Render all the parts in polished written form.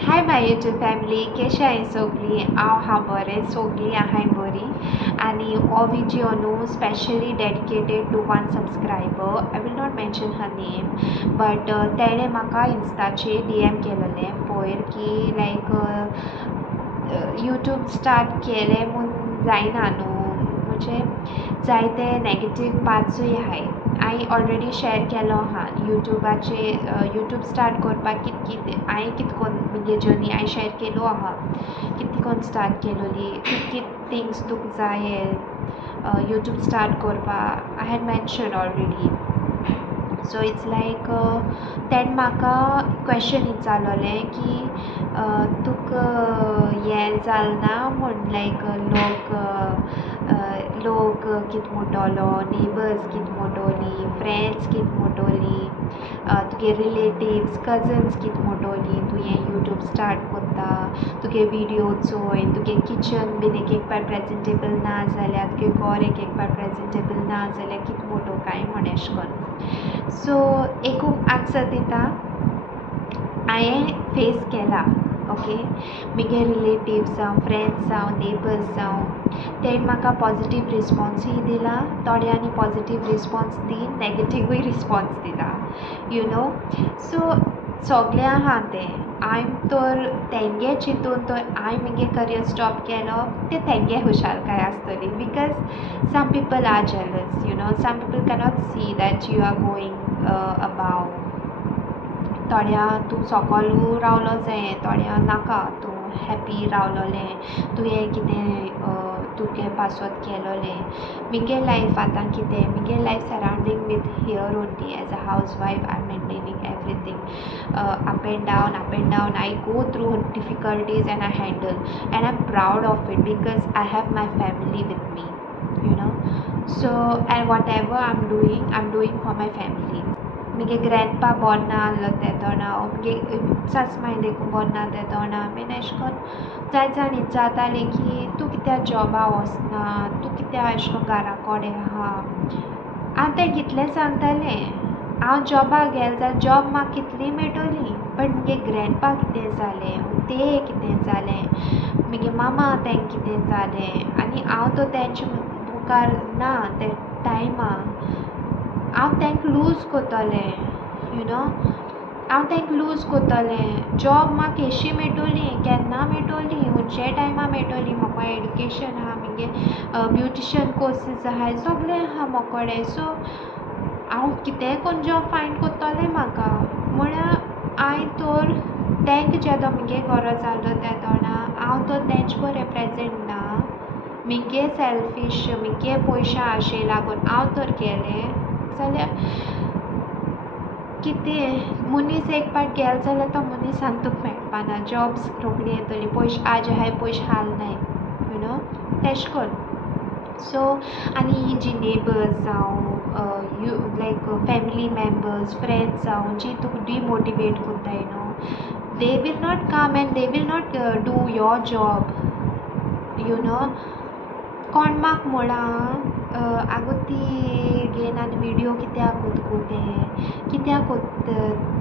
Hi my YouTube family, कशें हाय सगळीं? हांव बरें, सगळीं आहाय बरीं. आनी हो व्हिडिओ न्हू specially dedicated to one subscriber. I will not mention her name, but तेणें म्हाका इन्स्टाचेर DM केलेलें पयर की लायक यूट्यूब स्टार्ट केलें म्हूण जायना न्हू, म्हणजे जायते नेगेटीव पार्ट्सूय आहाय. हांवें ऑलरेडी शेअर केलो आहा यूट्यूबाचेर. यूट्यूब स्टार्ट करपाक हांवें कितें कोन्न म्हगे जर्नी हांवें शेअर केलो आहा, कितें कोन्न स्टार्ट केलोली, कित थिंग्स तुका जाये यूट्यूब स्टार्ट करपाक. I had mention already. So it's like तेणें म्हाका क्वेश्चन विचारलोलें की तुका हें जालना म्हूण, लायक लोक कितें म्हणटलो, नेबर्स कितें म्हणटोली, फ्रेंड्स कितें म्हणटोली, तुगे रिलेटिव्स कजन्स कितें म्हणटोली तूं हें यूट्यूब स्टार्ट कोत्ता, तुगे विडियो चोय, तुगे किचन बीन एक पार प्रेजेंटेबल ना जाल्यार, तुगे घर एक पार प्रेजेंटेबल ना जाल्यार कितें म्हणटो काय म्हण एशें कोन्न. सो एकूच आन्सर दिता, हांवें फेस केला. ओके, म्हगे रिलेटिव्स जावं, फ्रेंड्स जावं, नेबर्स जावं, तेणें म्हाका पॉजिटीव रिस्पॉन्सूय दिला. थोड्यांनी पॉजिटीव रिस्पॉन्स दीन नेगेटिवूय रिस्पॉन्स दिला, यू नो. सो सगळें आहा तें. हांवें तर तेंगे चिंतून तर हांवें म्हगे करियर स्टॉप केलो, तें तेंगे हुशालकाय आसतली. Because some people are jealous, you know. Some people cannot see that you are going about. थोड्या तूं सोकोलू रावलो जायें, थोड्या नाका तूं हॅप्पी रावलोलें, तुवें कितें तुगे पासवर्ड केलोलें. म्हगे लायफ आतां कितें, म्हगे life surrounding with here only. As a housewife I am maintaining everything up and down. I go through difficulties and I handle, and I'm proud of it because I have my family with me, you know. So and whatever I'm doing for my family. म्हगे grandpa born ना आहलो तेदोना, म्हगे सासमाय देखून born ना तेदोना. Been एशें कोन्न जायत जाण विचारतालीं की तूं कित्याक जॉबा वचना, तूं कित्याक एशें कोन्न घरा कोडे आहा. हांव तें कितलें सांगतालें, हांव जॉबाक गेलें जाल्यार जॉब म्हाका कितली मेळटोली, बट म्हगे ग्रँडपा कितें जालें, ते कितें जालें, म्हगे मामा तेंक कितें जालें, आनी हांव तो तेंचे मुखार ना ते टायमार. हांव तेंक लूज कोत्तोलें, यू नो. हांव तेंक लूज कोत्तोलें. जॉब म्हाका एशी मेळटोली, केन्ना मेळटोली, खंयचे टायमार मेळटोली. म्हाका एड्युकेशन आहा, म्हगे ब्युटिशन कोर्सीस आहाय, सगळें आहा मोकोडे. सो हांव कितेंय कोन्न जॉब फायंड कोत्तोलें म्हाका. म्हळ्यार हांवें तर तेंक जेदो म्हगे गरज आहलो तेदोना हांव तर तेंचे बरें प्रेजेंट ना. म्हगे सेल्फीश, म्हगे पयशा आशे लागून हांव तर गेलें जाल्यार कितें. मनीस एक पाट गेलो जाल्यार तो मनीसान तुका मेळपाना. जॉब्स रोखडी येतोली, पयशे आज आहाय पयशे हाल नाय, यू नो, तेशें कोन्न. सो आनी ही जी नेबर्स जावं you like family members, friends जावं, जी तुका डिमोटिवेट कोत्ताय न्हू, they will not come and they will not do your job, you know. कोण म्हाका म्हणा आगो ती घेन आनी विडियो कित्याक कोत्ता तें, कित्याक कोत्ता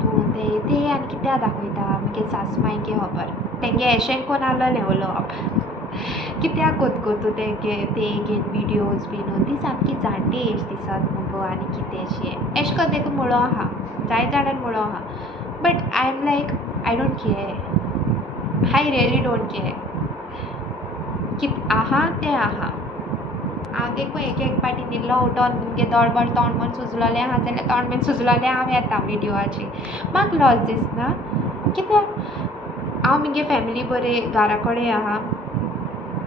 तूं तें आनी कित्याक दाखयता म्हगे सासूमायगे खबर. तेंगे एशें कोन्न आहलोलें उलोवप. कित्याक कोत्ता तूं तेंगे घेन विडियोज बीन, ती सामकी जाणटी एज दिसत मुगो आनी कितेंशें एशें कोन्न देखून म्हणो आहा, जाय जाणांनी म्हणो आहा. But I am like I don't care, I really don't care. कितें आहा तें आहा. हांव देखून एक पाटी न्हिदलो उठोन मुगे दोळबड तोंड बीन सुजलोलें आहा जाल्यार तोंड बीन सुजलोलें हांव येता विडियोआचेर. म्हाका लॉस दिसना, कित्याक हांव म्हगे फॅमिली बरें घरा कडेन आहा,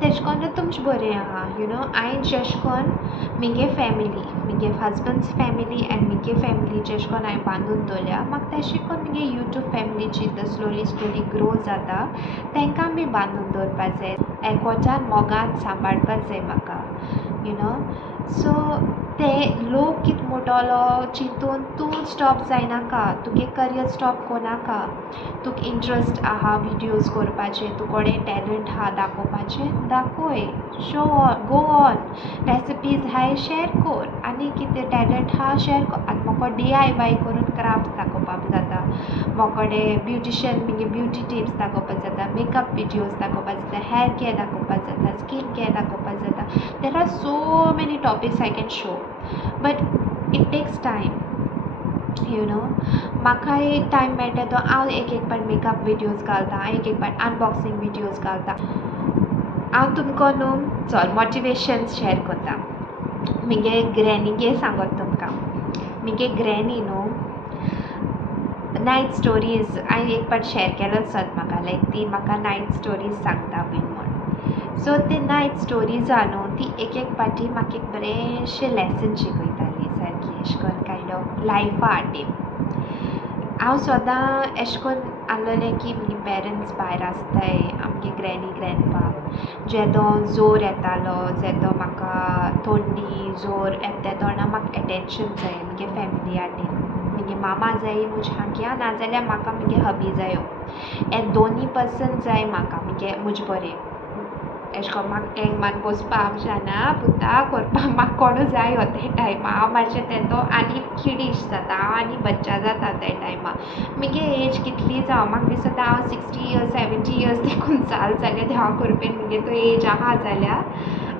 तेशें कोन्न तुमचें बरें आहा, यू नो. हांवें जेशें कोन्न म्हगे फॅमिली, म्हगे हजबंड्स फॅमिली एंड म्हगे फॅमिली जेशें कोन्न हांवें बांदून दवरल्या, म्हाका तेशें कोन्न म्हगे यूट्यूब फॅमिली चिंत स्लोली ग्रो जाता, तेंकां बी बांदून दवरपा जाय, एकवटान मोगान सांबाळपा जाय म्हाका, यू नो. सो ते लोक कित म्हणटलो चिंतून तूं स्टॉप जायनाका, तुगे करियर स्टॉप कोनाका. तुका इंट्रस्ट आहा विडियोज करपाचे, तूं कोडें टॅलंट आहा दाखोवपाचें दाखोय. Show on, go on. Recipes हाय शेअर कोर, आनी कितें टॅलंट आहा शेअर कोर. आतां म्हाका DIY करून क्राफ्ट दाखोवपाक जाता, मोकोडे ब्युटिशियन म्हगे ब्युटी टिप्स दाखोवपाक जाता, मेकअप विडियोज दाखोवपाक जाता, हेअर केअर दाखोवपाक जाता, स्कीन केअर दाखोवपाक जाता. There are so many topics I can show, but it takes time, you know. म्हाकाय टायम मेळटा तो हांव एक पाट मेकअप विडियोज घालता, हांव एक पाट अनबॉक्सिंग विडियोज घालता. हांव तुमकां न्हू चल मोटिवेशन्स शेअर करता. म्हगे ग्रॅनीगे सांगत तुमकां. म्हगे ग्रॅनी न्हू नायट स्टोरीज हांवें एक पाट शेअर केलो आसत म्हाका, लायक ती म्हाका नायट स्टोरीज सांगता बीन म्हूण. सो ते नायट स्टोरीज आहा न्हू ती एक पाटी म्हाका एक बरेंशें लेसन शिकयताली, सारकी अशें करून कायंड ऑफ लायफा हातीन. हांव सोदां अशें करून आहलोलें की म्हगे पेरंट्स भायर आसताय, आमगे ग्रॅनी ग्रॅणपा जेदो जोर येतालो, जेदो म्हाका थंडी जोर येता तेदोना म्हाका एटेंशन जाय म्हगे फॅमिली हातीन. म्हगे मामा जायी म्हजे हांग्या, नाजाल्यार म्हाका म्हगे हबी जायो. हे दोनी पर्सन जाय म्हाका म्हजे बरें. अशें करून म्हाका एंगमान बसपा आमच्याना पुता करपा म्हाका कोणू जाय हो ते टायमा. हांव मातशें तेदो आनी किडीश जाता, हांव आनी बच्चा जाता ते टायमा. म्हगे एज कितली जावं म्हाका दिसता हांव 60 years 70 years देखून जाल जाल्यार देवा कृपेन म्हगे तो एज आहा जाल्यार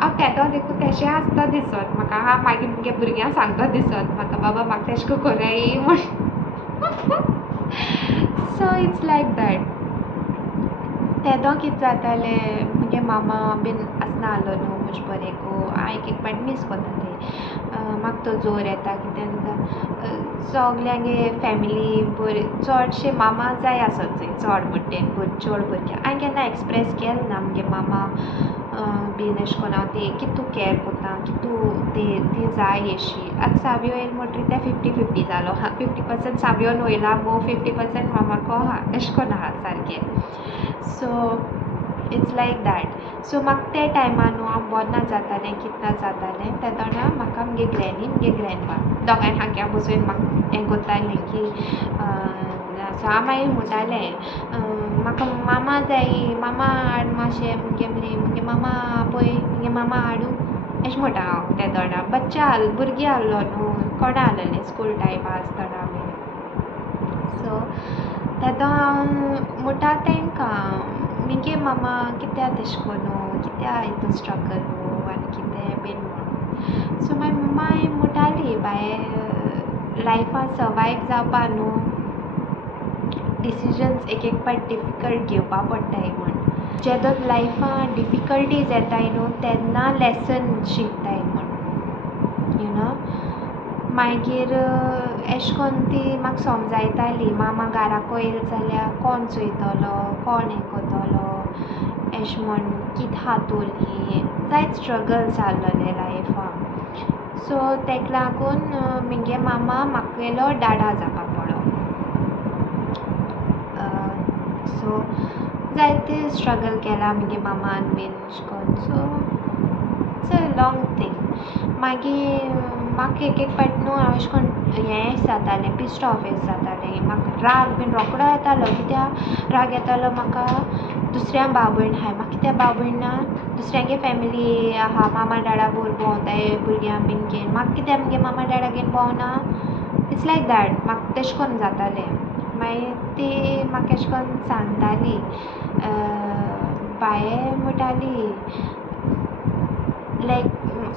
हांव तेदो देखून तेशें आसता दिसत म्हाका. हांव मागीर म्हगे भुरग्यांक सांगता दिसत म्हाका बाबा म्हाका तेशें को कोराय म्हूण. So it's like that. तेदो कितें जातालें म्हगे मामा बीन आसना आहलो न्हू म्हजे बरेको, हांव एक पाट मीस कोत्तालें. म्हाका तो जोर येता कितें जाता सोगल्यांगे फॅमिली बरी चडशे मामा जाय आसत चोय चड मुड्डेन चड भुरग्यां. हांवें केन्ना एक्सप्रेस केलें ना म्हगे मामा बीन अशें कोन्न हांव ते कितू कॅर कोत्ता, कितू ती जाय अशी. आतां सावयो येयले म्हणटरी ते 50-50 जालो. 50% सावयोन वयला मो 50% मामाको आहा, अशें कोन्न आहा सारकें. So it's like that. सो म्हाका ते टायमार न्हू हांव बोरना जातालें कितना जातालें तेदोना म्हाका म्हगे ग्रॅनी म्हगे ग्रॅणपा दोगांय हांग्या बसून म्हाका हें कोत्तालीं की सो हांव मागीर म्हणटालें म्हाका मामा जायी, मामा हाड मातशें म्हगे मामा पळय म्हगे मामा हाडूं अशें म्हणटा हांव तेदोना. बच्चा भुरगीं आहलो न्हू कोणा आहलोलें स्कूल टायमा आसतना बीन. सो तेदो हांव म्हणटा तेंकां म्हगे मामा कित्या तेशें कोन्नू, कित्या हितून स्ट्रगल आनी कितें बीन म्हूण. सो मागीर मम्माय म्हणटाली बाये लायफान सर्वायव जावपा न्हू डिसिजन्स एक पाट डिफिकल्ट घेवपा पडटाय म्हूण. जेदो लायफान डिफिकल्टीज येताय न्हू तेन्ना लेसन शिकताय म्हूण, यू नो. मागीर अशें करून ती म्हाका समजायताली मामा घाराको येयलो जाल्यार कोण चोयतलो, कोण हें कोत्तोलो अशें म्हूण कितें हातोली जायत स्ट्रगल्स आहलोले लायफान. सो तेका लागून म्हगे मामा म्हागेलो डाडा जावपा पडलो. सो जायते स्ट्रगल केला म्हगे मामान बीन अशें कोन्न. So it's a long thing. मागीर म्हाका एक पाट न्हू हांव अशें कोन्न हें जातालें पिस्ड ऑफ जातालें. म्हाका राग बीन रोखडो येतालो. कित्या राग येतालो म्हाका दुसऱ्या भाव भयण आहाय, म्हाका कित्या भाव भयण ना, दुसऱ्यांगे फॅमिली आहा मामा डाडा बरोबर भोंवताय भुरग्यां बीन घेवन, म्हाका कित्या म्हगे मामा डाडा घेवन भोंवना. It's like that. म्हाका तेशें कोन्न जातालें. मागीर ती म्हाका अशें कोन्न सांगताली बाये म्हणटाली लायक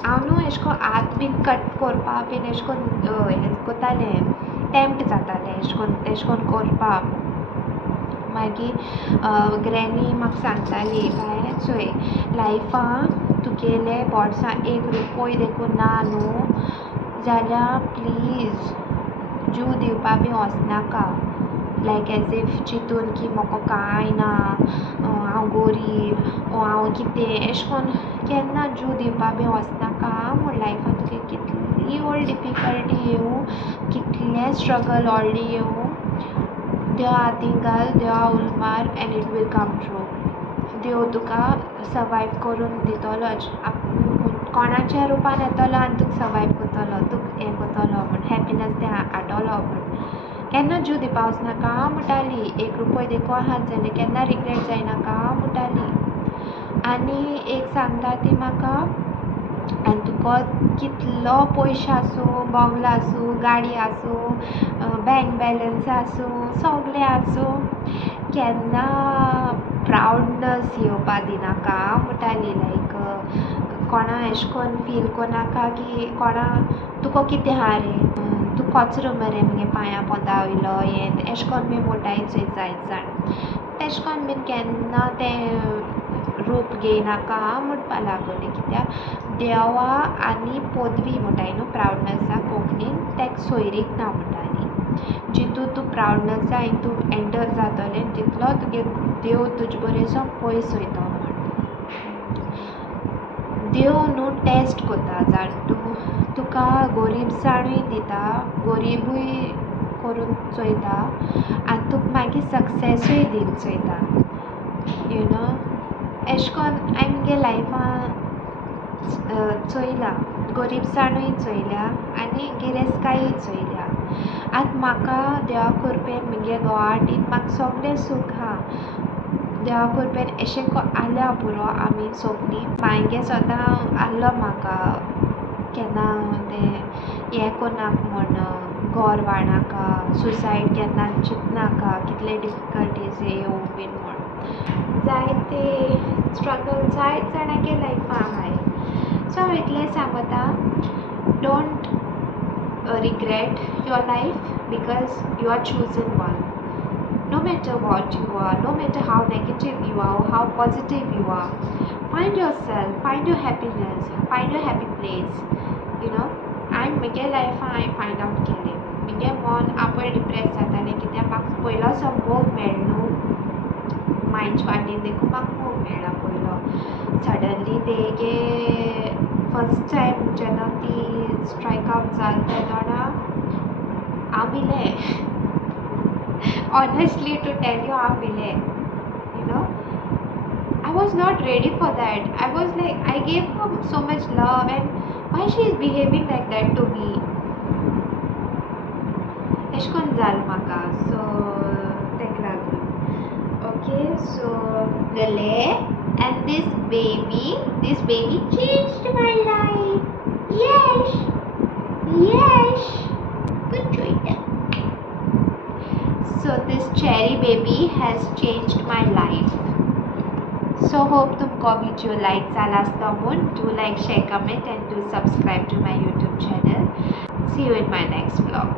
हांव न्हू अशें कोन्न हात बीन कट कोरपा बीन अशें कोन्न हें कोत्तालें टॅम्प्ट जातालें अशें कोन्न तेशें कोन्न कोरपा. मागीर ग्रॅनी म्हाका सांगताली बाये चोय लायफान तुगेले बोर्डसा 1 रुपय देखून ना न्हू जाल्यार प्लीज जीव दिवपा बी वचनाका. लायक एज इफ चिंतून की म्हाका कांय ना, हांव गरीब ओ हांव कितें अशें कोन्न केन्ना जीव दिवपा बी वचनाका म्हूण. लायफान तुगे कितली व्हड डिफिकल्टी येवं, कितले स्ट्रगल व्हडले येवं, देवा हातीन घाल, देवा उलो मार and it will come true. देव तुका सर्वायव करून दितोलोच. कोणाच्या रुपान येतलो आनी तुका सर्वायव करतलो तुका हें करतलो म्हण हॅपिनस ते हाडटलो म्हण केन्ना जीव दिवपा वचनाका म्हणटाली 1 रुपया देखून आहात जाल्यार केन्ना रिग्रेट जायनाका म्हणटाली आनी एक सांगता ती म्हाका आनी तुका कितलो पयशे आसूं बंगलो आसूं गाडी आसूं बँक बॅलन्स आसूं सगळें आसूं केन्ना प्रावडनस येवपा दिनाका म्हणटाली लायक कोणा एशें कोन्न फील कोनाका की कोणा तुका कितें आहा रे तूं कचरो मरे मगे पांयां पोंदा वयलो हें एशें कोन्न बी मोटाय चोय जायत जाण तेशें कोन्न बीन केन्ना तें रूप घेयनाका म्हणपा लागोली कित्याक देवा आनी पदवी म्हणटाय न्हू प्रावडनसा कोंकणीन तेका सोयरीक ना म्हणटाली जितू तूं प्रावडनसा तूं एंटर जातलें तितलो तुगे देव तुजे बरें पयस वयता म्हण देव न्हू टेस्ट कोता जाण तूं तुका गोरीबसाणूय दिता गोरीबूय करून चोयता आनी तुका मागीर सक्सेसूय दीन चोयता यू नो एशें कोन्न हांवें म्हगे लायफान चोयलां गोरीबसाणूय चोयल्या आनी गिरेस्तकायूय चोयल्या आतां म्हाका देवा कृपेन म्हगे गोवाटीन म्हाका सगळें सूख आहा देवा कृपेन एशें आल्या पुरो आमी सगळीं मागे सदां आहलो म्हाका केन्ना तें हें कोन्नाक म्हण घर वाडनाका सुसायड केन्ना चिंतनाका कितले डिफिकल्टीज येवं बीन म्हण जायते स्ट्रगल जायत जाणांगे लायफा आहाय सो हांव इतलें सांगता don't regret your life because you are chosen one no matter what you are no matter how negative you are or how positive you are find yourself find your happiness find your happy place you know and म्हगे लायफान हांवें find out केलें म्हगे मन आपण depress जातालें कित्याक म्हाका पयलो असो मोग मेळ न्हू मायंड वाटेन देखून म्हाका मोग मेळ्ळा पयलो सडनली तेगे फर्स्ट टायम जेन्ना ती स्ट्रायक आवट जाली तेन्ना हांव भिलें honestly to tell you हांव भिलें you know I was not ready for that I was like I gave her so much love and why she is behaving like that to me एशें कोन्न जालें म्हाका सो तेका लागून okay so Lele and this baby changed my life yes good choice so this cherry baby has changed my life so hope तुमको video लायक जाला आसता म्हूण do like share comment and do subscribe to my YouTube channel see you in my next vlog